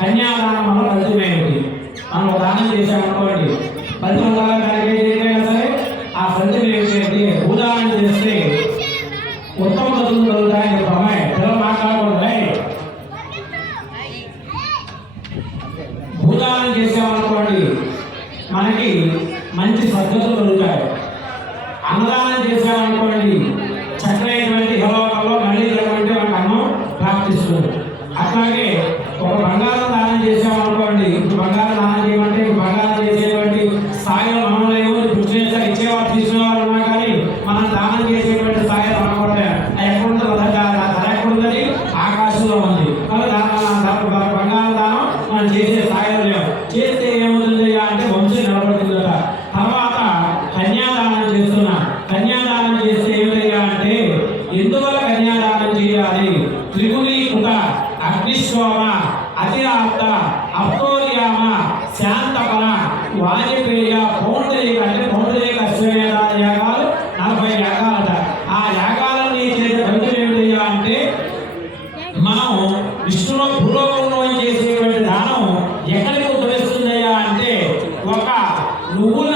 కన్యాదానం వల్ల ఫలితమేమిటి? మనం దానం చేసామనుకోండి, ఫలితం సరే ఆ ఫలితం ఏమిటంటే భూదానం చేస్తే ఉత్తమ గతులు కలుగుతాయని చెప్పామే. పిల్లలు మాట్లాడకూడదు. భూదానం చేసామనుకోండి మనకి మంచి సద్గతులు కలుగుతాయి. అన్నదానం చేసామనుకోండి చక్కనైనటువంటి హలోకంలో మళ్ళీ మనకు అన్నం ప్రాప్తిస్తుంది. అట్లాగే ఒక బంగారం దానం చేసామనుకోండి, ఇప్పుడు బంగారం దానం చేయమంటే బంగారం చేసేటువంటి స్థాయిలో మనం పుట్టిన ఇచ్చేవారు తీసుకునేవారు ఉన్నా కానీ మనం దానం చేసేటువంటి స్థాయి మనకుంటే ఎక్కడుంటుంది? ఎక్కడుందని ఆకాశంలో ఉంది. బంగారం దానం మనం చేసే స్థాయిలో లేవు. చేస్తే ఏమవుతుంది అంటే వంశం నిలబడుతుందట. తర్వాత కన్యాదానం చేస్తున్నా. కన్యాదానం చేస్తే ఏమిటయ్యా అంటే ఎందువల్ల కన్యాదానం చేయాలి? త్రిగుణీకృత అగ్నిశోమ అతిరాప్త అప్తోర్యామ శాంతపన వాజపేయ పౌండరీక అంటే పౌండరీక అశ్వమేధ యాగాలు 40 యాగాలట. ఆ యాగాలని చేసే ఫలితం ఏమిటయ్యా అంటే మనం విష్ణులో భూలోకంలో చేసేటువంటి దానం ఎక్కడికి ఉద్భవిస్తుందయ్యా అంటే ఒక నువ్వుల